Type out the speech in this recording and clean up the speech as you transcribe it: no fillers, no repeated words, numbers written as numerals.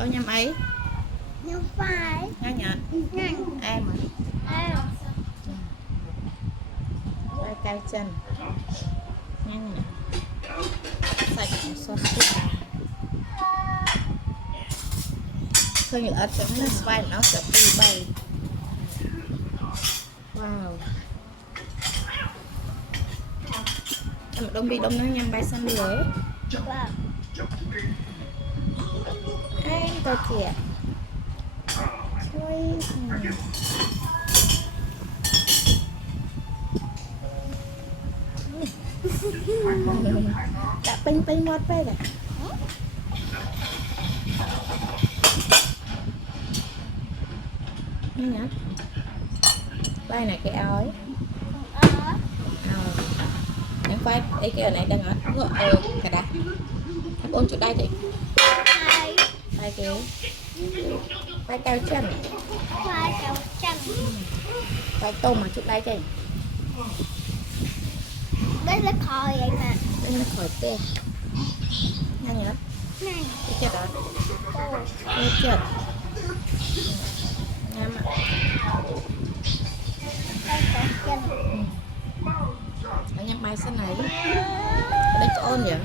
Có nhâm ấy. Nhưng phải Nhanh nhở? nhanh Em à? em Vai cay chân. Nhanh nhở? Sạch sausage. Khơi nhựa ớt chấm nó xoay nó sẽ tì bay. Wow. Em mà đông bi đông nó nhâm bay xanh lửa. và Anh tôi kìa. Thôi. Đã pin pin mót bay rồi. Nhanh nhở? Bay này cái áo ấy. ở Những vai ấy cái ở này đang ở cái đá em ôm chỗ đây chị hai vai cái vai cao chân khoai đầu chân vai tôm mà chỗ đây chị đây là khói vậy mà đây nó khỏi tê nhanh nhở này cái chết đó cô cái chết nhắm ạ đây có chân anh nhắm bay xanh này đây cho ôn vậy